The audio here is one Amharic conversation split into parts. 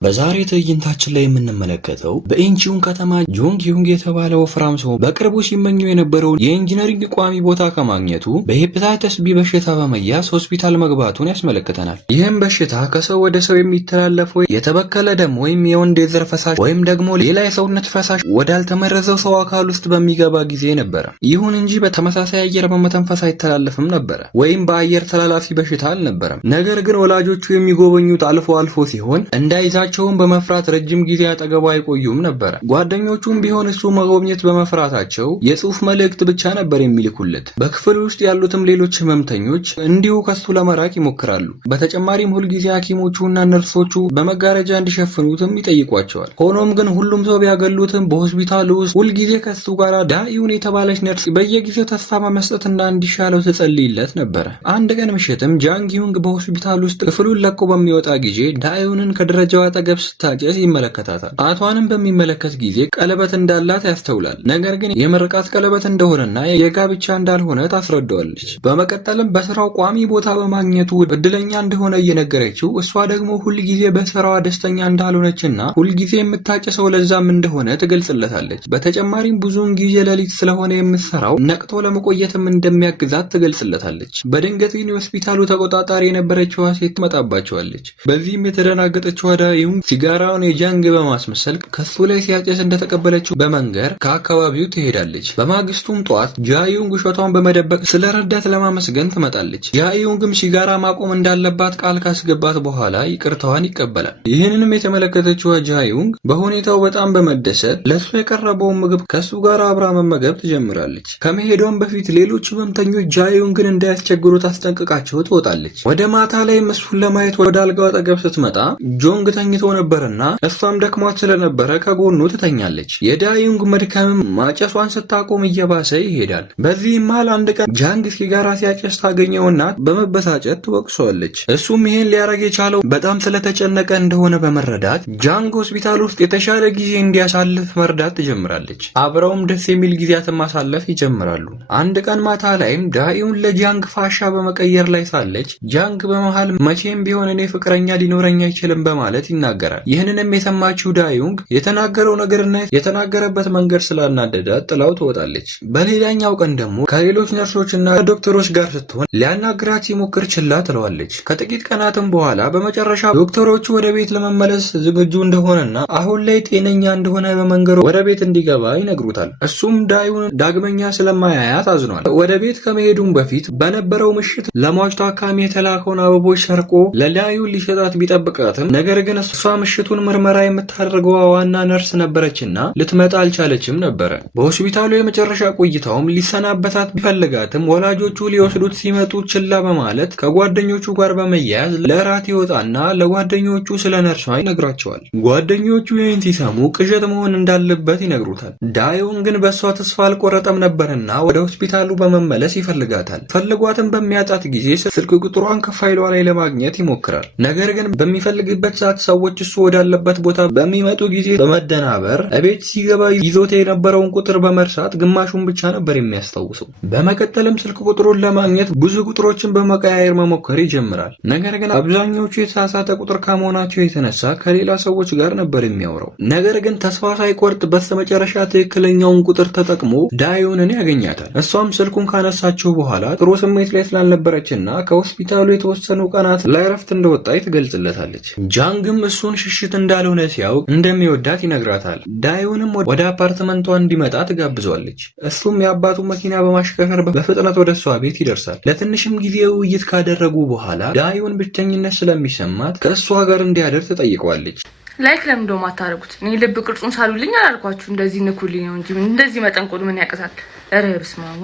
በዛሬ ትዕይንታችን ላይ የምንመለከተው በኢንቺዮን ከተማ ጆንግ ዩንግ የተባለ ወፍራም ሰው በቅርቡ ሲመኘው የነበረውን የኢንጂነሪንግ ቋሚ ቦታ ከማግኘቱ በሄፓታይተስ ቢ በሽታ በመያዝ ሆስፒታል መግባቱን ያስመለክተናል። ይህም በሽታ ከሰው ወደ ሰው የሚተላለፈው የተበከለ ደም ወይም የወንድ የዘር ፈሳሽ ወይም ደግሞ ሌላ የሰውነት ፈሳሽ ወዳልተመረዘው ሰው አካል ውስጥ በሚገባ ጊዜ ነበረ። ይሁን እንጂ በተመሳሳይ አየር በመተንፈስ አይተላለፍም ነበረ ወይም በአየር ተላላፊ በሽታ አልነበረም። ነገር ግን ወላጆቹ የሚጎበኙት አልፎ አልፎ ሲሆን እንዳይዛቸውን በመፍራት ረጅም ጊዜ አጠገቡ አይቆዩም ነበር። ጓደኞቹም ቢሆን እሱ መጎብኘት በመፍራታቸው የጽሑፍ መልእክት ብቻ ነበር የሚልኩለት። በክፍል ውስጥ ያሉትም ሌሎች ህመምተኞች እንዲሁ ከሱ ለመራቅ ይሞክራሉ። በተጨማሪም ሁልጊዜ ሐኪሞቹና ነርሶቹ በመጋረጃ እንዲሸፍኑትም ይጠይቋቸዋል። ሆኖም ግን ሁሉም ሰው ቢያገሉትም በሆስፒታሉ ውስጥ ሁልጊዜ ከሱ ጋር ዳኢዩን የተባለች ነርስ በየጊዜው ተስፋ በመስጠትና እንዲሻለው ትጸልይለት ነበር። አንድ ቀን ምሽትም ጃንግ ዩንግ በሆስፒታል ውስጥ ክፍሉን ለቆ በሚወጣ ጊዜ ዳኢዩንን ከደረጃው አጠገብ ስታጨስ ይመለከታታል። ጣቷንም በሚመለከት ጊዜ ቀለበት እንዳላት ያስተውላል። ነገር ግን የምርቃት ቀለበት እንደሆነና የጋብቻ እንዳልሆነ ታስረዳዋለች። በመቀጠልም በስራው ቋሚ ቦታ በማግኘቱ እድለኛ እንደሆነ እየነገረችው እሷ ደግሞ ሁልጊዜ በስራዋ ደስተኛ እንዳልሆነችና ሁልጊዜ የምታጨሰው ለዛም እንደሆነ ትገልጽለታለች። በተጨማሪም ብዙውን ጊዜ ሌሊት ስለሆነ የምትሰራው ነቅቶ ለመቆየትም እንደሚያግዛት ትገልጽለታለች። በድንገት ግን የሆስፒታሉ ተቆጣጣሪ የነበረችዋ ሴት ትመጣባቸዋለች። በዚህም የተደናገጠችው ዳኢዩንግ ሲጋራውን የጃንግ በማስመሰል ከሱ ላይ ሲያጨስ እንደተቀበለችው በመንገር ከአካባቢው ትሄዳለች። በማግስቱም ጧት ጃኢዩንግ ውሸቷን በመደበቅ ስለ ረዳት ለማመስገን ትመጣለች። ጃኢዩንግም ሲጋራ ማቆም እንዳለባት ቃል ካስገባት በኋላ ይቅርታዋን ይቀበላል። ይህንንም የተመለከተችው ጃኢዩንግ በሁኔታው በጣም በመደሰት ለሱ የቀረበውን ምግብ ከሱ ጋር አብራ መመገብ ትጀምራለች። ከመሄዷም በፊት ሌሎች ህመምተኞች ጃኢዩንግን እንዳያስቸግሩ ታስጠንቅቃቸው ትወጣለች። ወደ ማታ ላይ እሱን ለማየት ወደ አልጋው አጠገብ ስትመጣ ጆንግ ተኝቶ ነበርና እሷም ደክሟት ስለነበረ ከጎኑ ትተኛለች። የዳኢዩንግ መድከምም ማጨሷን ስታቆም እየባሰ ይሄዳል። በዚህም መሃል አንድ ቀን ጃንግ ሲጋራ ሲያጨስ ታገኘውና በመበሳጨት ትወቅሰዋለች። እሱም ይሄን ሊያረግ የቻለው በጣም ስለተጨነቀ እንደሆነ በመረዳት ጃንግ ሆስፒታል ውስጥ የተሻለ ጊዜ እንዲያሳልፍ መርዳት ትጀምራለች። አብረውም ደስ የሚል ጊዜያትን ማሳለፍ ይጀምራሉ። አንድ ቀን ማታ ላይም ዳኢዩን ለጃንግ ፋሻ በመቀየር ላይ ሳለች ጃንግ በመሃል መቼም ቢሆን እኔ ፍቅረኛ ሊኖረኝ አይችልም በማለት ይናገራል። ይህንንም የሰማችው ዳኢዩንግ የተናገረው ነገርና የተናገረበት መንገድ ስላናደዳት ጥላው ትወጣለች። በሌላኛው ቀን ደግሞ ከሌሎች ነርሶችና ዶክተሮች ጋር ስትሆን ሊያናግራት ሲሞክር ችላ ትለዋለች። ከጥቂት ቀናትም በኋላ በመጨረሻ ዶክተሮቹ ወደ ቤት ለመመለስ ዝግጁ እንደሆነና አሁን ላይ ጤነኛ እንደሆነ በመንገሩ ወደ ቤት እንዲገባ ይነግሩታል። እሱም ዳኢዩን ዳግመኛ ስለማያያት አዝኗል። ወደ ቤት ከመሄዱም በፊት በነበረው ምሽት ለሟች ታካሚ የተላከውን አበቦች ሰርቆ ለዳኢዩን ሊሸጣት ቢጠብቃትም ነገር ግን እሷ ምሽቱን ምርመራ የምታደርገው ዋና ነርስ ነበረችና ልትመጣ አልቻለችም ነበረ። በሆስፒታሉ የመጨረሻ ቆይታውም ሊሰናበታት ቢፈልጋትም ወላጆቹ ሊወስዱት ሲመጡ ችላ በማለት ከጓደኞቹ ጋር በመያያዝ ለእራት ይወጣና ለጓደኞቹ ስለ ነርሷ ይነግራቸዋል። ጓደኞቹ ይህን ሲሰሙ ቅዠት መሆን እንዳለበት ይነግሩታል። ዳኢዩን ግን በእሷ ተስፋ አልቆረጠም ነበርና ወደ ሆስፒታሉ በመመለስ ይፈልጋታል። ፈልጓትም በሚያጣት ጊዜ ስልክ ቁጥሯን ከፋይሏ ላይ ለማግኘት ይሞክራል። ነገር ግን በሚፈልግበት ሰዓት ሰዎች እሱ ወዳለበት ቦታ በሚመጡ ጊዜ በመደናበር እቤት ሲገባ ይዞት የነበረውን ቁጥር በመርሳት ግማሹን ብቻ ነበር የሚያስታውሰው። በመቀጠልም ስልክ ቁጥሩን ለማግኘት ብዙ ቁጥሮችን በመቀያየር መሞከር ይጀምራል። ነገር ግን አብዛኞቹ የተሳሳተ ቁጥር ከመሆናቸው የተነሳ ከሌላ ሰዎች ጋር ነበር የሚያወራው። ነገር ግን ተስፋ ሳይቆርጥ በስተመጨረሻ ትክክለኛውን ቁጥር ተጠቅሞ ዳኢዩንን ያገኛታል። እሷም ስልኩን ካነሳቸው በኋላ ጥሩ ስሜት ላይ ስላልነበረችና ከሆስፒታሉ የተወሰኑ ቀናት ለእረፍት እንደወጣች ትገልጽለታለች። ጃንግም እሱን ሽሽት እንዳልሆነ ሲያውቅ እንደሚወዳት ይነግራታል። ዳኢዩንም ወደ አፓርትመንቷ እንዲመጣ ትጋብዟለች። እሱም የአባቱ መኪና በማሽከርከር በፍጥነት ወደ እሷ ቤት ይደርሳል። ለትንሽም ጊዜ ውይይት ካደረጉ በኋላ ዳኢዩን ብቸኝነት ስለሚሰማት ከእሷ ጋር እንዲያደር ትጠይቀዋለች። ላይክ ለምን ደሞ አታረጉት? እኔ ልብ ቅርጹን ሳሉልኝ አላልኳችሁ? እንደዚህ ንኩልኝ ነው እንጂ እንደዚህ መጠንቆሉ ምን ያቀሳል? ኧረ በስመ አብ።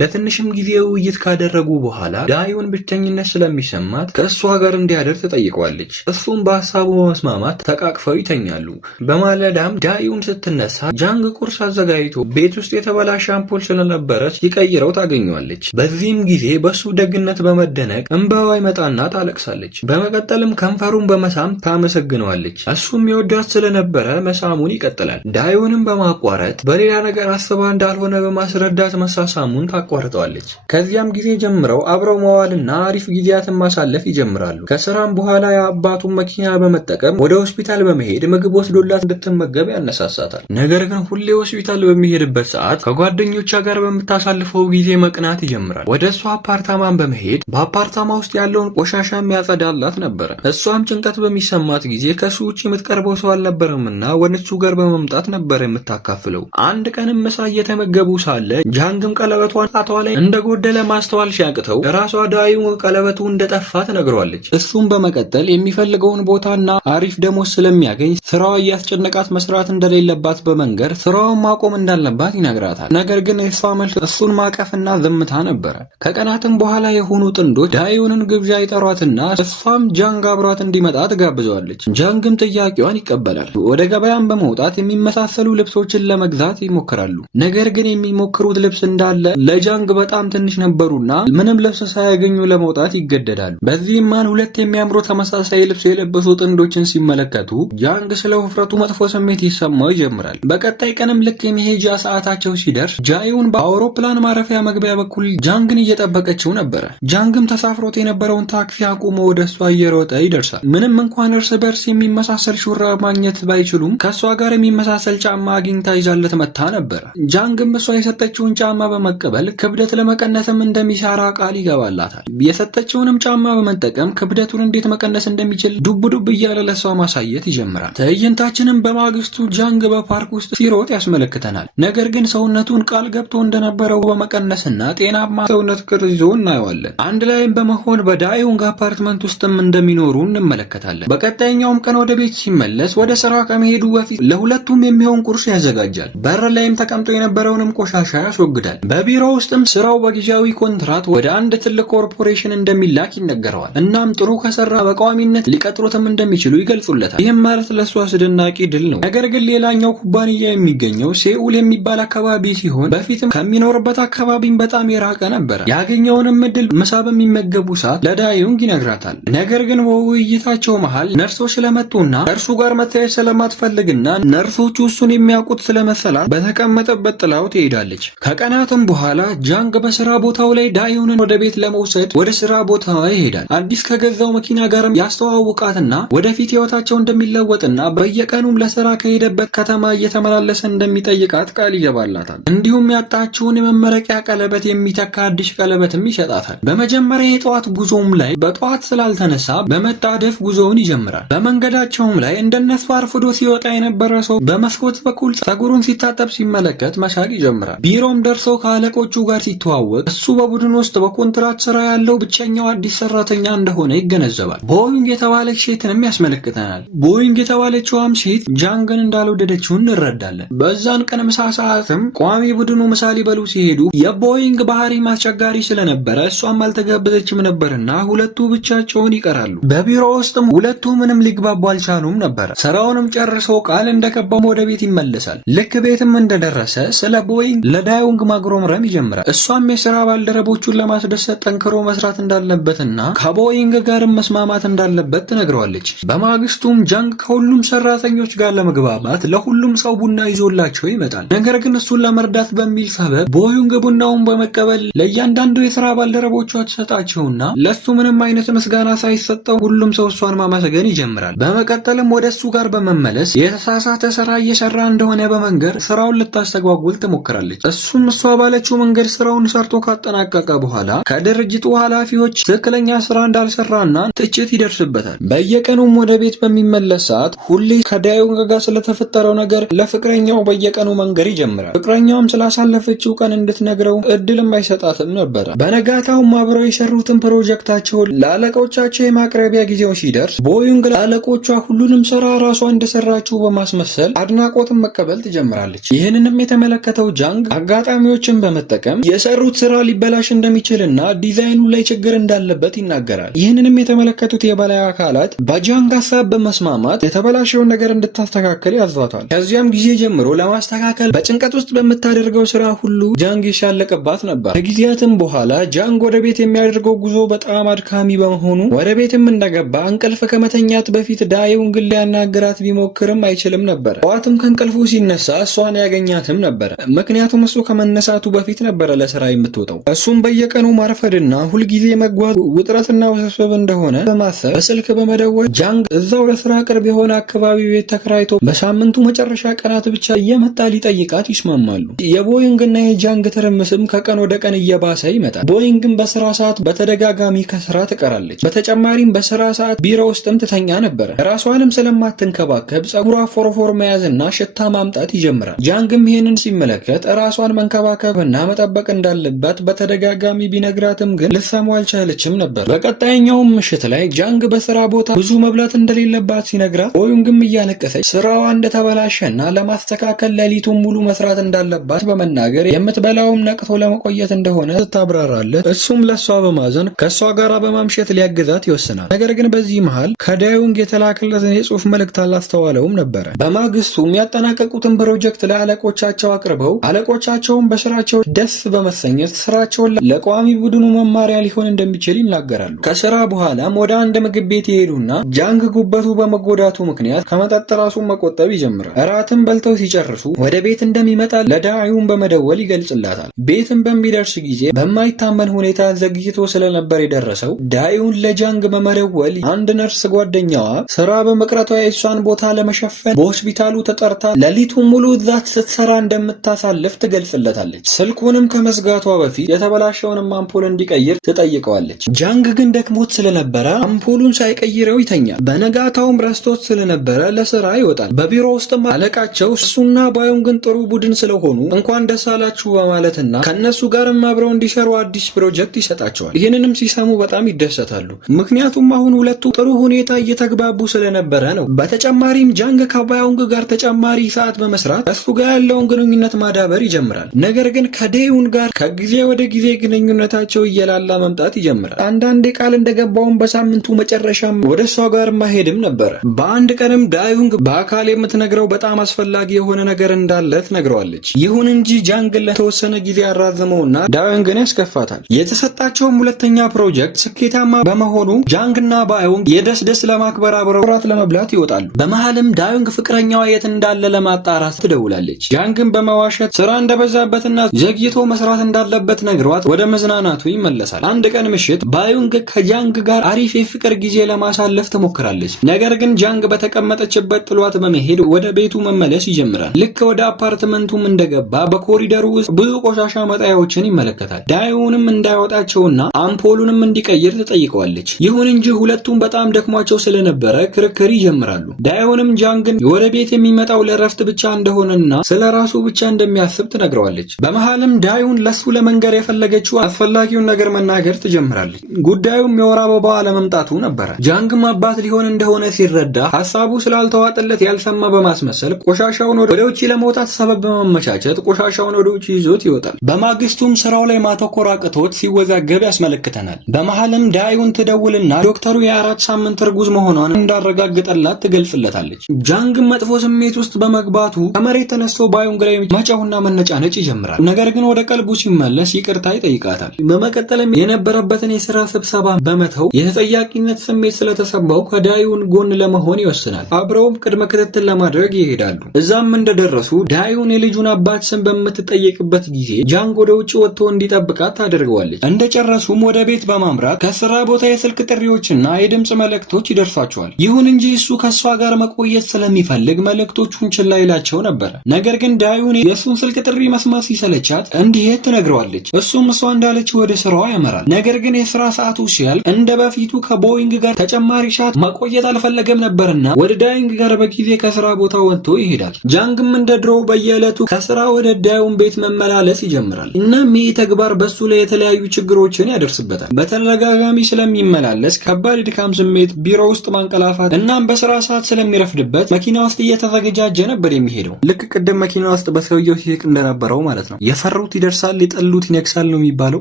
ለትንሽም ጊዜ ውይይት ካደረጉ በኋላ ዳኢዩን ብቸኝነት ስለሚሰማት ከእሷ ጋር እንዲያደር ትጠይቀዋለች። እሱም በሀሳቡ በመስማማት ተቃቅፈው ይተኛሉ። በማለዳም ዳኢዩን ስትነሳ ጃንግ ቁርስ አዘጋጅቶ ቤት ውስጥ የተበላሸ አምፖል ስለነበረች ይቀይረው ታገኘዋለች። በዚህም ጊዜ በሱ ደግነት በመደነቅ እንባዋ ይመጣና ታለቅሳለች። በመቀጠልም ከንፈሩን በመሳም ታመሰግነዋለች። እሱም የወዳት ስለነበረ መሳሙን ይቀጥላል። ዳኢዩንም በማቋረጥ በሌላ ነገር አስባ እንዳልሆነ በማስረዳት መሳሳሙን ታቋርጠዋለች። ከዚያም ጊዜ ጀምረው አብረው መዋልና አሪፍ ጊዜያትን ማሳለፍ ይጀምራሉ። ከስራም በኋላ የአባቱን መኪና በመጠቀም ወደ ሆስፒታል በመሄድ ምግብ ወስዶላት እንድትመገብ ያነሳሳታል። ነገር ግን ሁሌ ሆስፒታል በሚሄድበት ሰዓት ከጓደኞቿ ጋር በምታሳልፈው ጊዜ መቅናት ይጀምራል። ወደ እሷ አፓርታማን በመሄድ በአፓርታማ ውስጥ ያለውን ቆሻሻ የሚያጸዳላት ነበረ። እሷም ጭንቀት በሚሰማት ጊዜ ከሱ ውጭ የምትቀርበው ሰው አልነበረምና ወደ እሱ ጋር በመምጣት ነበር የምታካፍለው። አንድ ቀንም ምሳ እየተመገቡ ሳለ ጃንግም ቀለበቷን ጣቷ ላይ እንደጎደለ ማስተዋል ሲያቅተው ራሷ ዳዩ ቀለበቱ እንደጠፋ ትነግረዋለች። እሱም በመቀጠል የሚፈልገውን ቦታና አሪፍ ደሞዝ ስለሚያገኝ ስራዋ እያስጨነቃት መስራት እንደሌለባት በመንገር ስራውን ማቆም እንዳለባት ይነግራታል። ነገር ግን የሷ መልስ እሱን ማቀፍና ዝምታ ነበረ። ከቀናትም በኋላ የሆኑ ጥንዶች ዳዩንን ግብዣ ይጠሯትና እሷም ጃንግ አብሯት እንዲመጣ ትጋብዘዋለች። ጃንግም ጥያቄዋን ይቀበላል። ወደ ገበያም በመውጣት የሚመሳሰሉ ልብሶችን ለመግዛት ይሞክራሉ። ነገር ግን የሚሞክሩት ልብስ እንዳለ ለጃንግ በጣም ትንሽ ነበሩና ምንም ልብስ ሳያገኙ ለመውጣት ይገደዳሉ። በዚህም ማን ሁለት የሚያምሩ ተመሳሳይ ልብስ የለበሱ ጥንዶችን ሲመለከቱ ጃንግ ስለ ውፍረቱ መጥፎ ስሜት ይሰማው ይጀምራል። በቀጣይ ቀንም ልክ የመሄጃ ሰዓታቸው ሲደርስ ጃዩን በአውሮፕላን ማረፊያ መግቢያ በኩል ጃንግን እየጠበቀችው ነበረ። ጃንግም ተሳፍሮት የነበረውን ታክሲ አቁሞ ወደ እሷ እየሮጠ ይደርሳል። ምንም እንኳን እርስ በርስ የሚመሳሰል ሹራብ ማግኘት ባይችሉም ከእሷ ጋር የሚመሳሰል ጫማ አግኝታ ይዛለት መታ ነበረ። ጃንግም እሷ የሰጠችውን ጫማ በመቀበል ክብደት ለመቀነስም እንደሚሰራ ቃል ይገባላታል። የሰጠችውንም ጫማ በመጠቀም ክብደቱን እንዴት መቀነስ እንደሚችል ዱብ ዱብ እያለ ለሷ ማሳየት ይጀምራል። ትዕይንታችንም በማግስቱ ጃንግ በፓርክ ውስጥ ሲሮጥ ያስመለክተናል። ነገር ግን ሰውነቱን ቃል ገብቶ እንደነበረው በመቀነስና ጤናማ ሰውነት ቅርጽ ይዞ እናየዋለን። አንድ ላይም በመሆን በዳዩንግ አፓርትመንት ውስጥም እንደሚኖሩ እንመለከታለን። በቀጣይኛውም ቀን ወደ ቤት ሲመለስ ወደ ስራ ከመሄዱ በፊት ለሁለቱም የሚሆን ቁርስ ያዘጋጃል። በር ላይም ተቀምጦ የነበረውንም ቆሻሻ ያስወግዳል። በቢሮ ውስጥም ስራው በጊዜያዊ ኮንትራት ወደ አንድ ትልቅ ኮርፖሬሽን እንደሚላክ ይነገረዋል። እናም ጥሩ ከሰራ በቋሚነት ሊቀጥሩትም እንደሚችሉ ይገልጹለታል። ይህም ማለት ለሱ አስደናቂ ድል ነው። ነገር ግን ሌላኛው ኩባንያ የሚገኘው ሴኡል የሚባል አካባቢ ሲሆን በፊትም ከሚኖርበት አካባቢም በጣም የራቀ ነበረ። ያገኘውንም እድል ምሳ በሚመገቡ ሰዓት ለዳዩንግ ይነግራታል። ነገር ግን በውይይታቸው መሃል ነርሶች ስለመጡና ከእርሱ ጋር መታየት ስለማትፈልግና ነርሶቹ እሱን የሚያውቁት ስለመሰላት በተቀመጠበት ጥላው ትሄዳለች። ከቀናትም በኋላ ጃንግ በስራ ቦታው ላይ ዳዩንን ወደ ቤት ለመውሰድ ወደ ስራ ቦታዋ ይሄዳል። አዲስ ከገዛው መኪና ጋርም ያስተዋውቃትና ወደፊት ህይወታቸው እንደሚለወጥና በየቀኑም ለስራ ከሄደበት ከተማ እየተመላለሰ እንደሚጠይቃት ቃል ይገባላታል። እንዲሁም ያጣችውን የመመረቂያ ቀለበት የሚተካ አዲስ ቀለበትም ይሰጣታል። በመጀመሪያ የጠዋት ጉዞውም ላይ በጠዋት ስላልተነሳ በመጣደፍ ጉዞውን ይጀምራል። በመንገዳቸውም ላይ እንደነሱ አርፍዶ ሲወጣ የነበረ ሰው በመስኮት በኩል ጸጉሩን ሲታጠብ ሲመለከት መሳቅ ይጀምራል። ቢሮም ደርሶ ከአለቆቹ ጋር ሲተዋወቅ እሱ በቡድን ውስጥ በኮንትራት ስራ ያለው ብቸኛው አዲስ ሰራተኛ እንደሆነ ይገነዘባል። ቦይንግ የተባለች ሴትንም ያስመለክተናል። ቦይንግ የተባለችዋም ሴት ጃንግን እንዳልወደደችው እንረዳለን። በዛን ቀን ምሳ ሰዓትም ቋሚ ቡድኑ ምሳ ሊበሉ ሲሄዱ የቦይንግ ባህሪ አስቸጋሪ ስለነበረ እሷም አልተጋበዘችም ነበርና ሁለቱ ብቻቸውን ይቀራሉ። በቢሮ ውስጥም ሁለቱ ምንም ሊግባቡ አልቻሉም ነበር። ስራውንም ጨርሶ ቃል እንደገባም ወደ ቤት ይመለሳል። ልክ ቤትም እንደደረሰ ስለ ቦይንግ ለዳዩንግ ማግሮምረም ይጀምራል። እሷም የስራ ባልደረቦቹን ለማስደሰት ጠንክሮ መስራት እንዳለበትና ከቦይንግ ጋርም መስማማት እንዳለበት ትነግረዋለች። በማግስቱም ጃንግ ከሁሉም ሰራተኞች ጋር ለመግባባት ለሁሉም ሰው ቡና ይዞላቸው ይመጣል። ነገር ግን እሱን ለመርዳት በሚል ሰበብ ቦይንግ ቡናውን በመቀበል ለእያንዳንዱ የስራ ባልደረቦቿ ትሰጣቸውና ለሱ ምንም አይነት ምስጋና ሳይሰጠው ሁሉም ሰው እሷን ማመስገን ይጀምራል። በመቀጠልም ወደ እሱ ጋር በመመለስ የተሳሳተ ስራ እየሰራ እንደሆነ በመንገር ስራውን ልታስተጓጉል ትሞክራለች። እሱም እሷ ባለችው መንገድ ስራውን ሰርቶ ካጠናቀቀ በኋላ ከድርጅቱ ኃላፊዎች ትክክለኛ ስራ እንዳልሰራና ትችት ይደርስበታል። በየቀኑም ወደ ቤት በሚመለስ ሰዓት ሁሌ ከዳዩንግ ጋር ስለተፈጠረው ነገር ለፍቅረኛው በየቀኑ መንገር ይጀምራል። ፍቅረኛውም ስላሳለፈችው ቀን እንድትነግረው እድልም አይሰጣትም ነበረ። በነጋታውም አብረው የሰሩትን ፕሮጀክታቸውን ለአለቆቻቸው የማቅረቢያ ጊዜው ሲደርስ ቦይንግ ለአለቆቿ ሁሉንም ስራ ራሷ እንደሰራችው በማስመሰል አድናቆትን መቀበል ትጀምራለች። ይህንንም የተመለከተው ጃንግ አጋጣሚዎችን በመጠቀም የሰሩት ስራ ሊበላሽ እንደሚችልና ዲዛይኑ ላይ ችግር እንዳለበት ይናገራል። ይህንንም የተመለከቱት የበላይ አካላት በጃንግ ሀሳብ በመስማማት የተበላ የተበላሸውን ነገር እንድታስተካከል ያዟታል። ከዚያም ጊዜ ጀምሮ ለማስተካከል በጭንቀት ውስጥ በምታደርገው ስራ ሁሉ ጃንግ ይሻለቅባት ነበር። ከጊዜያትም በኋላ ጃንግ ወደ ቤት የሚያደርገው ጉዞ በጣም አድካሚ በመሆኑ ወደ ቤትም እንደገባ እንቅልፍ ከመተኛት በፊት ዳዩን ግን ሊያናግራት ቢሞክርም አይችልም ነበር። ጠዋትም ከእንቅልፉ ሲነሳ እሷን ያገኛትም ነበር። ምክንያቱም እሱ ከመነሳቱ በፊት ነበረ ለስራ የምትወጣው። እሱም በየቀኑ ማርፈድና ሁልጊዜ መጓዝ ውጥረትና ውስብስብ እንደሆነ በማሰብ በስልክ በመደወል ጃንግ እዛው ለስራ ቅርብ የሆነ አካባቢ ቤት ተከራይቶ በሳምንቱ መጨረሻ ቀናት ብቻ እየመጣ ሊጠይቃት ይስማማሉ። የቦይንግና የጃንግ ትርምስም ከቀን ወደ ቀን እየባሰ ይመጣል። ቦይንግም በስራ ሰዓት በተደጋጋሚ ከስራ ትቀራለች። በተጨማሪም በስራ ሰዓት ቢሮ ውስጥም ትተኛ ነበረ። ራሷንም ስለማትንከባከብ ጸጉሯ ፎርፎር መያዝና ሽታ ማምጣት ይጀምራል። ጃንግም ይህንን ሲመለከት ራሷን መንከባከብና መጠበቅ እንዳለባት በተደጋጋሚ ቢነግራትም ግን ልትሰማው አልቻለችም ነበር። በቀጣይኛውም ምሽት ላይ ጃንግ በስራ ቦታ ብዙ መብላት እንደሌለባት ሲነግራት ቦይንግም እያለቀሰች ስራዋ እንደተበላሸና ለማስተካከል ሌሊቱን ሙሉ መስራት እንዳለባት በመናገር የምትበላውም ነቅቶ ለመቆየት እንደሆነ ስታብራራለት እሱም ለሷ በማዘን ከሷ ጋር በማምሸት ሊያግዛት ይወስናል። ነገር ግን በዚህ መሃል ከዳዩንግ የተላከለትን የጽሑፍ መልእክት አላስተዋለውም ነበረ። በማግስቱ የሚያጠናቀቁትን ፕሮጀክት ለአለቆቻቸው አቅርበው አለቆቻቸውን በስራቸው ደስ በመሰኘት ስራቸውን ለቋሚ ቡድኑ መማሪያ ሊሆን እንደሚችል ይናገራሉ። ከስራ በኋላም ወደ አንድ ምግብ ቤት ይሄዱና ጃንግ ጉበቱ በመጎዳቱ ምክንያት ከመጠጥ ራሱን መቆጠብ ይጀምራል። እራትም በልተው ሲጨርሱ ወደ ቤት እንደሚመጣ ለዳዩን በመደወል ይገልጽላታል። ቤትም በሚደርስ ጊዜ በማይታመን ሁኔታ ዘግይቶ ስለነበር የደረሰው ዳዩን ለጃንግ በመደወል አንድ ነርስ ጓደኛዋ ስራ በመቅረቷ የእሷን ቦታ ለመሸፈን በሆስፒታሉ ተጠርታ ሌሊቱን ሙሉ እዛት ስትሰራ እንደምታሳልፍ ትገልጽለታለች። ስልኩንም ከመዝጋቷ በፊት የተበላሸውንም አምፖል እንዲቀይር ትጠይቀዋለች። ጃንግ ግን ደክሞት ስለነበረ አምፖሉን ሳይቀይረው ይተኛል። በነጋታውም ረስቶት ስለነበረ ለስራ ይወጣል። በቢሮ ውስጥም አለቃቸው እሱና ባዩን ግን ጥሩ ቡድን ስለሆኑ እንኳን ደስ አላችሁ በማለትና ከነሱ ጋርም አብረው እንዲሰሩ አዲስ ፕሮጀክት ይሰጣቸዋል። ይህንንም ሲሰሙ በጣም ይደሰታሉ። ምክንያቱም አሁን ሁለቱ ጥሩ ሁኔታ እየተግባቡ ስለነበረ ነው። በተጨማሪም ጃንግ ከባዩንግ ጋር ተጨማሪ ሰዓት በመስራት እሱ ጋር ያለውን ግንኙነት ማዳበር ይጀምራል። ነገር ግን ከዴዩን ጋር ከጊዜ ወደ ጊዜ ግንኙነታቸው እየላላ መምጣት ይጀምራል። አንዳንዴ ቃል እንደገባውን በሳምንቱ መጨረሻም ወደ እሷ ጋር ማሄድም ነበረ። በአንድ ቀንም ዳዩንግ በአካል የምትነግረው በጣም አስፈላጊ የሆነ ነገር እንዳለ ትነግረዋለች። ይሁን እንጂ ጃንግ ለተወሰነ ጊዜ ያራዘመውና ዳዩንግን ያስከፋታል። የተሰጣቸውም ሁለተኛ ፕሮጀክት ስኬታማ በመሆኑ ጃንግና ባዩንግ የደስደስ ለማክበር አብረው ራት ለመብላት ይወጣሉ። በመሃልም ዳዩንግ ፍቅረኛዋ የት እንዳለ ለማጣራት ትደውላለች። ጃንግን በመዋሸት ስራ እንደበዛበትና ዘግይቶ መስራት እንዳለበት ነግሯት ወደ መዝናናቱ ይመለሳል። አንድ ቀን ምሽት ባዩንግ ከጃንግ ጋር አሪፍ የፍቅር ጊዜ ለማሳለፍ ትሞክራለች። ነገር ግን ጃንግ በተቀመጠችበት ጥሏት በመሄድ ወደ ቤቱ መመለስ ይጀምራል። ልክ ወደ አፓርትመንቱም እንደገባ በኮሪደሩ ውስጥ ብዙ ቆሻሻ መጣያዎችን ይመለከታል። ዳዩንም እንዳይወጣቸውና አምፖሉንም እንዲቀይር ትጠይቀዋለች። ይሁን እንጂ ሁለቱም በጣም ደክሟቸው ስለነበረ ክርክር ይጀምራሉ። ዳዩንም ጃንግን ወደ ቤት የሚመጣው ለረፍት ብቻ እንደሆነና ስለ ራሱ ብቻ እንደሚያስብ ትነግረዋለች። በመሃልም ዳዩን ለሱ ለመንገር የፈለገችው አስፈላጊውን ነገር መናገር ትጀምራለች። ጉዳዩም የወር አበባዋ ለመምጣቱ ነበረ። ጃንግም አባት ሊሆን እንደሆነ ሲረዳ ሀሳቡ ስላልተዋጠለት ያልሰማ በማስመሰል ቆሻሻውን ወደ ውጪ ለመውጣት ሰበብ በማመቻቸት ቆሻሻውን ወደ ውጪ ይዞት ይወጣል። በማግስቱም ስራው ላይ ማተኮር አቅቶት ሲወዛገብ ያስመለክተናል። በመሃልም ዳዩን ትደውልና ዶክተሩ የ4 ሳምንት እርጉዝ መሆኗን እንዳረጋግጠላት ትገልጽለታለች። ጃንግም መጥፎ ስሜት ውስጥ በመግባቱ ከመሬት ተነስቶ ባዩንግ ላይ መጫውና መነጫነጭ ይጀምራል። ነገር ግን ወደ ቀልቡ ሲመለስ ይቅርታ ይጠይቃታል። በመቀጠልም የነበረበትን የስራ ስብሰባ በመተው የተጠያቂነት ስሜት ስለተሰማው ከዳዩን ጎን ለመሆን ይወስናል። አብረውም ቅድመ ክትትል ለማድረግ ይሄዳሉ። እዛም እንደደረሱ ዳዩን የልጁን አባት ስም በምትጠየቅበት ጊዜ ጃንግ ወደ ውጭ ወጥቶ እንዲጠብቃት ታደርገዋለች። እንደጨረሱም ወደ ቤት በማምራት ከስራ ቦታ የስልክ ጥሪዎችና የድምፅ መልእክቶች ይደርሷቸዋል። ይሁን እንጂ እሱ ከሷ ጋር መቆየት ስለሚፈልግ መልእክቶቹን ችላ ይላቸው ነበር። ነገር ግን ዳዩን የእሱን ስልክ ጥሪ መስማት ሲሰለቻት እንዲሄድ ትነግረዋለች። እሱም እሷ እንዳለች ወደ ስራዋ ያመራል። ነገር ግን የስራ ሰዓቱ ሲያልቅ እንደ በፊቱ ከቦይንግ ጋር ተጨማሪ ሰዓት መቆየት አልፈለገም ነበርና ወደ ዳዩንግ ጋር በጊዜ ከስራ ቦታ ወጥቶ ይሄዳል። ጃንግም እንደ ድሮው በየዕለቱ ከስራ ወደ ዳዩን ቤት መመላለስ ይጀምራል። እናም ይህ ተግባር በሱ ላይ የተለያዩ ችግሮችን ያደርስበታል። በተደጋጋሚ ስለሚመላለስ ከባድ የድካም ስሜት፣ ቢሮ ውስጥ ማንቀላፋት እናም በስራ ሰዓት ስለሚረፍድበት መኪና ውስጥ እየተዘገጃጀ ነበር የሚሄደው። ልክ ቅድም መኪና ውስጥ በሰውየው ሲስቅ እንደነበረው ማለት ነው። የፈሩት ይደርሳል፣ የጠሉት ይነግሳል ነው የሚባለው።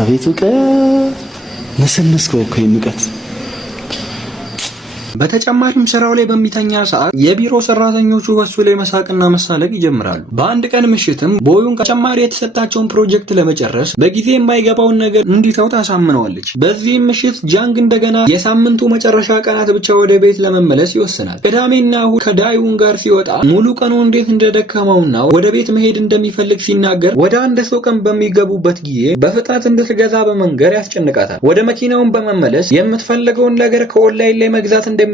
አቤቱ ቀ ነሰነስከው እኮ ይንቀት በተጨማሪም ስራው ላይ በሚተኛ ሰዓት የቢሮ ሰራተኞቹ በሱ ላይ መሳቅና መሳለቅ ይጀምራሉ። በአንድ ቀን ምሽትም ቦዩንግ ተጨማሪ የተሰጣቸውን ፕሮጀክት ለመጨረስ በጊዜ የማይገባውን ነገር እንዲተው ታሳምነዋለች። በዚህም ምሽት ጃንግ እንደገና የሳምንቱ መጨረሻ ቀናት ብቻ ወደ ቤት ለመመለስ ይወስናል። ቅዳሜና እሁድ ከዳዩን ጋር ሲወጣ ሙሉ ቀኑ እንዴት እንደደከመውና ወደ ቤት መሄድ እንደሚፈልግ ሲናገር ወደ አንድ ሱቅም በሚገቡበት ጊዜ በፍጥነት እንድትገዛ በመንገር ያስጨንቃታል። ወደ መኪናውን በመመለስ የምትፈልገውን ነገር ከኦንላይን ላይ መግዛት እንደምትችልና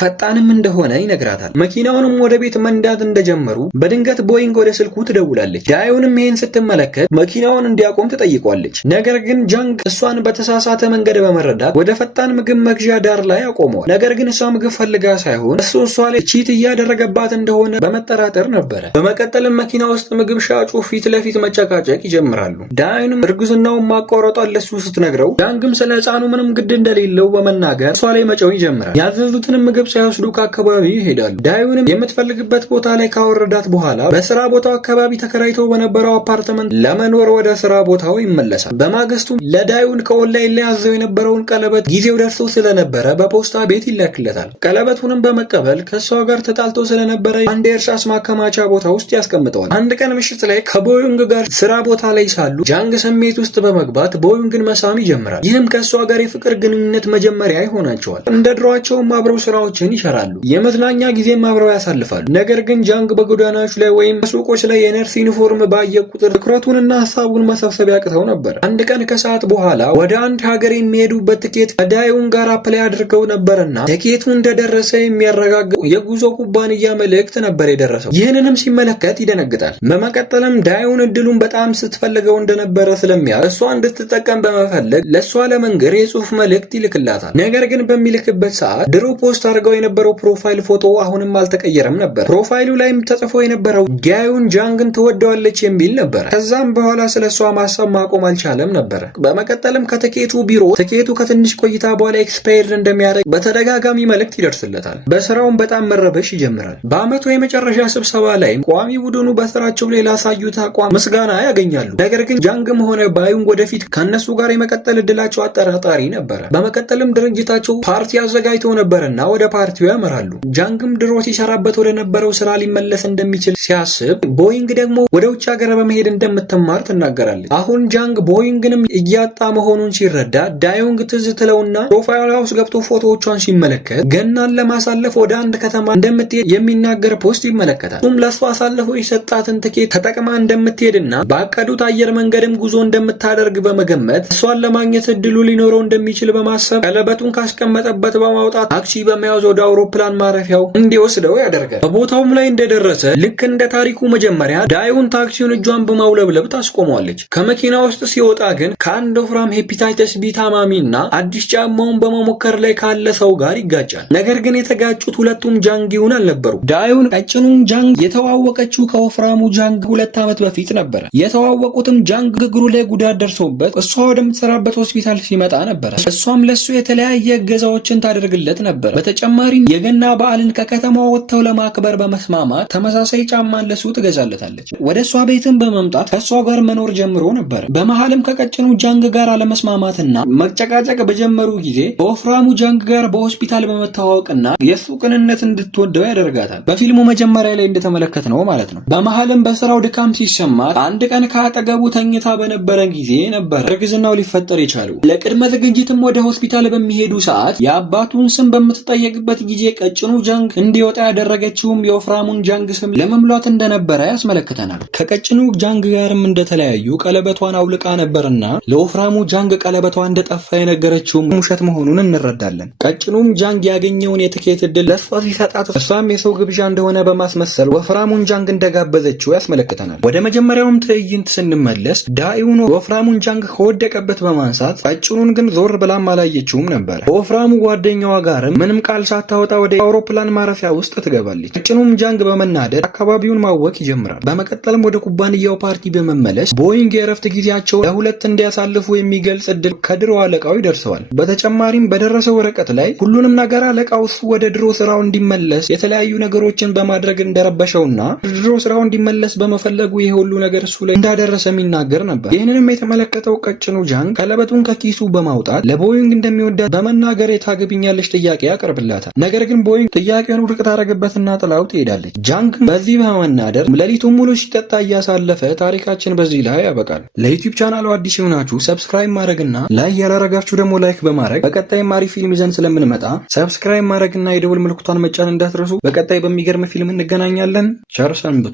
ፈጣንም እንደሆነ ይነግራታል። መኪናውንም ወደ ቤት መንዳት እንደጀመሩ በድንገት ቦይንግ ወደ ስልኩ ትደውላለች። ዳዩንም ይህን ስትመለከት መኪናውን እንዲያቆም ትጠይቋለች። ነገር ግን ጃንግ እሷን በተሳሳተ መንገድ በመረዳት ወደ ፈጣን ምግብ መግዣ ዳር ላይ አቆመዋል። ነገር ግን እሷ ምግብ ፈልጋ ሳይሆን እሷ ላይ ቺት እያደረገባት እንደሆነ በመጠራጠር ነበረ። በመቀጠልም መኪና ውስጥ ምግብ ሻጩ ፊት ለፊት መጨቃጨቅ ይጀምራሉ። ዳዩንም እርግዝናውን ማቋረጧን ለሱ ስትነግረው ጃንግም ስለ ሕፃኑ ምንም ግድ እንደሌለው በመናገር እሷ ላይ መጨው ይጀምራል። ያዘዙትንም ምግብ ሳይወስዱ ከአካባቢው ይሄዳሉ። ዳዩንም የምትፈልግበት ቦታ ላይ ካወረዳት በኋላ በስራ ቦታው አካባቢ ተከራይተው በነበረው አፓርትመንት ለመኖር ወደ ስራ ቦታው ይመለሳል። በማግስቱ ለዳዩን ከኦንላይን ላይ ያዘው የነበረውን ቀለበት ጊዜው ደርሶ ስለነበረ በፖስታ ቤት ይላክለታል። ቀለበቱንም በመቀበል ከሷ ጋር ተጣልቶ ስለነበረ አንድ የእርሳስ ማከማቻ ቦታ ውስጥ ያስቀምጠዋል። አንድ ቀን ምሽት ላይ ከቦዩንግ ጋር ስራ ቦታ ላይ ሳሉ ጃንግ ስሜት ውስጥ በመግባት ቦዩንግን መሳም ይጀምራል። ይህም ከሷ ጋር የፍቅር ግንኙነት መጀመሪያ ይሆናቸዋል። እንደ ድሯቸውም አብረው ስራዎችን ይሰራሉ። የመዝናኛ ጊዜም አብረው ያሳልፋሉ። ነገር ግን ጃንግ በጎዳናዎች ላይ ወይም ሱቆች ላይ የነርስ ዩኒፎርም ባየ ቁጥር ትኩረቱንና ሀሳቡን መሰብሰብ ያቅተው ነበር። አንድ ቀን ከሰዓት በኋላ ወደ አንድ ሀገር የሚሄዱበት ትኬት ከዳዩን ጋር አፕላይ አድርገው ነበርና ትኬቱ እንደደረሰ የሚያረጋግጥ የጉዞ ኩባንያ መልእክት ነበር የደረሰው። ይህንንም ሲመለከት ይደነግጣል። በመቀጠልም ዳዩን እድሉን በጣም ስትፈልገው እንደነበረ ስለሚያውቅ እሷ እንድትጠቀም በመፈለግ ለእሷ ለመንገር የጽሁፍ መልእክት ይልክላታል። ነገር ግን በሚልክበት ሰዓት ድሮ ፖስት አድርገው የነበረው ፕሮፋይል ፎቶ አሁንም አልተቀየረም ነበር። ፕሮፋይሉ ላይም ተጽፎ የነበረው ዳዩን ጃንግን ትወደዋለች የሚል ነበር። ከዛም በኋላ ስለ እሷ ማሰብ ማቆም አልቻለም ነበር። በመቀጠልም ከትኬቱ ቢሮ ትኬቱ ከትንሽ ቆይታ በኋላ ኤክስፓየርድ እንደሚያደርግ በተደጋጋሚ መልእክት ይደርስለታል። በስራውም በጣም መረበሽ ይጀምራል። በአመቱ የመጨረሻ ስብሰባ ላይም ቋሚ ቡድኑ በስራቸው ላይ ላሳዩት አቋም ምስጋና ያገኛሉ። ነገር ግን ጃንግም ሆነ ባዩንግ ወደፊት ከነሱ ጋር የመቀጠል እድላቸው አጠራጣሪ ነበረ። በመቀጠልም ድርጅታቸው ፓርቲ አዘጋጅተው ነበርና ወደ ፓርቲው ያመራሉ። ጃንግም ድሮ ሲሰራበት ወደ ነበረው ስራ ሊመለስ እንደሚችል ሲያስብ፣ ቦይንግ ደግሞ ወደ ውጭ ሀገር በመሄድ እንደምትማር ትናገራለች። አሁን ጃንግ ቦይንግንም እያጣ መሆኑን ሲረዳ ዳዩንግ ትዝ ትለውና ፕሮፋይል ሃውስ ገብቶ ፎቶዎቿን ሲመለከት ገናን ለማሳለፍ ወደ አንድ ከተማ እንደምትሄድ የሚናገር ፖስት ይመለከታል። እሱም ለእሷ አሳልፈው የሰጣትን ትኬት ተጠቅማ እንደምትሄድና ባቀዱት አየር መንገድም ጉዞ እንደምታደርግ በመገመት እሷን ለማግኘት እድሉ ሊኖረው እንደሚችል በማሰብ ቀለበቱን ካስቀመጠበት በማውጣት ታክሲ በመያዝ ወደ አውሮፕላን ማረፊያው እንዲወስደው ያደርጋል። በቦታውም ላይ እንደደረሰ ልክ እንደ ታሪኩ መጀመሪያ ዳዩን ታክሲውን እጇን በማውለብለብ ታስቆመዋለች። ከመኪና ውስጥ ሲወጣ ግን ከአንድ ወፍራም ሄፓታይተስ ቢ ታማሚና አዲስ ጫማውን በመሞከር ላይ ካለ ሰው ጋር ይጋጫል። ነገር ግን የተጋጩት ሁለቱም ጃንጊውን አልነበሩ። ዳዩን ቀጭኑን ጃንግ የተዋወቀችው ከወፍራሙ ጃንግ 2 ዓመት በፊት ነበረ። የተዋወቁትም ጃንግ እግሩ ላይ ጉዳት ደርሶበት እሷ ወደምትሰራበት ሆስፒታል ሲመጣ ነበረ። እሷም ለሱ የተለያየ እገዛዎችን ታደርግለት ነበር። በተጨማሪም የገና በዓልን ከከተማው ወጥተው ለማክበር በመስማማት ተመሳሳይ ጫማን ለሱ ትገዛለታለች። ወደ እሷ ቤትም በመምጣት ከእሷ ጋር መኖር ጀምሮ ነበር። በመሃልም ከቀጭኑ ጃንግ ጋር አለመስማማትና መጨቃጨቅ በጀመሩ ጊዜ በወፍራሙ ጃንግ ጋር በሆስፒታል በመተዋወቅና የሱ ቅንነት እንድትወደው ያደርጋታል። በፊልሙ መጀመሪያ ላይ እንደተመለከትነው ማለት ነው። በመሃልም በስራው ድካም ሲሰማት አንድ ቀን ከአጠገቡ ተኝታ በነበረ ጊዜ ነበር እርግዝናው ሊፈጠር የቻለው። ለቅድመ ዝግጅትም ወደ ሆስፒታል በሚሄዱ ሰዓት የአባቱን ስም በምትጠየቅበት ጊዜ ቀጭኑ ጃንግ እንዲወጣ ያደረገችውም የወፍራሙን ጃንግ ስም ለመምሏት እንደነበረ ያስመለክተናል። ከቀጭኑ ጃንግ ጋርም እንደተለያዩ ቀለበቷን አውልቃ ነበርና ለወፍራሙ ጃንግ ቀለበቷ እንደጠፋ የነገረችውም ውሸት መሆኑን እንረዳለን። ቀጭኑም ጃንግ ያገኘውን የትኬት እድል ለእሷ ሲሰጣት እሷም የሰው ግብዣ እንደሆነ በማስመሰል ወፍራሙን ጃንግ እንደጋበዘችው ያስመለክተናል። ወደ መጀመሪያውም ትዕይንት ስንመለስ ዳዩን ወፍራሙን ጃንግ ከወደቀበት በማንሳት ቀጭኑን ግን ዞር ብላም አላየችውም ነበር። በወፍራሙ ጓደኛዋ ጋርም ምንም ቃል ሳታወጣ ወደ አውሮፕላን ማረፊያ ውስጥ ትገባለች። ቀጭኑም ጃንግ በመናደድ አካባቢውን ማወክ ይጀምራል። በመቀጠልም ወደ ኩባንያው ፓርቲ በመመለስ ቦይንግ የእረፍት ጊዜያቸው ለሁለት እንዲያሳልፉ የሚገልጽ እድል ከድሮ አለቃው ይደርሰዋል። በተጨማሪም በደረሰው ወረቀት ላይ ሁሉንም ነገር አለቃው እሱ ወደ ድሮ ስራው እንዲመለስ የተለያዩ ነገሮችን በማድረግ እንደረበሸውና ድሮ ስራው እንዲመለስ በመፈለጉ ይሄ ሁሉ ነገር እሱ ላይ እንዳደረሰ የሚናገር ነበር። ይህንንም የተመለከተው ቀጭኑ ጃንግ ቀለበቱን ከኪሱ በማውጣት ለቦይንግ እንደሚወዳት በመናገር የታገብኛለች ጥያቄ ጥያቄ ያቀርብላታል። ነገር ግን ቦይንግ ጥያቄውን ውድቅ ታደርግበትና ጥላው ትሄዳለች። ጃንግ በዚህ በመናደር ሌሊቱን ሙሉ ሲጠጣ እያሳለፈ ታሪካችን በዚህ ላይ ያበቃል። ለዩቲዩብ ቻናሉ አዲስ የሆናችሁ ሰብስክራይብ ማድረግና ላይክ ያላረጋችሁ ደግሞ ላይክ በማድረግ በቀጣይ ማሪ ፊልም ይዘን ስለምንመጣ ሰብስክራይብ ማድረግና የደወል ምልክቷን መጫን እንዳትረሱ። በቀጣይ በሚገርም ፊልም እንገናኛለን። ቸር ሰንብቱ።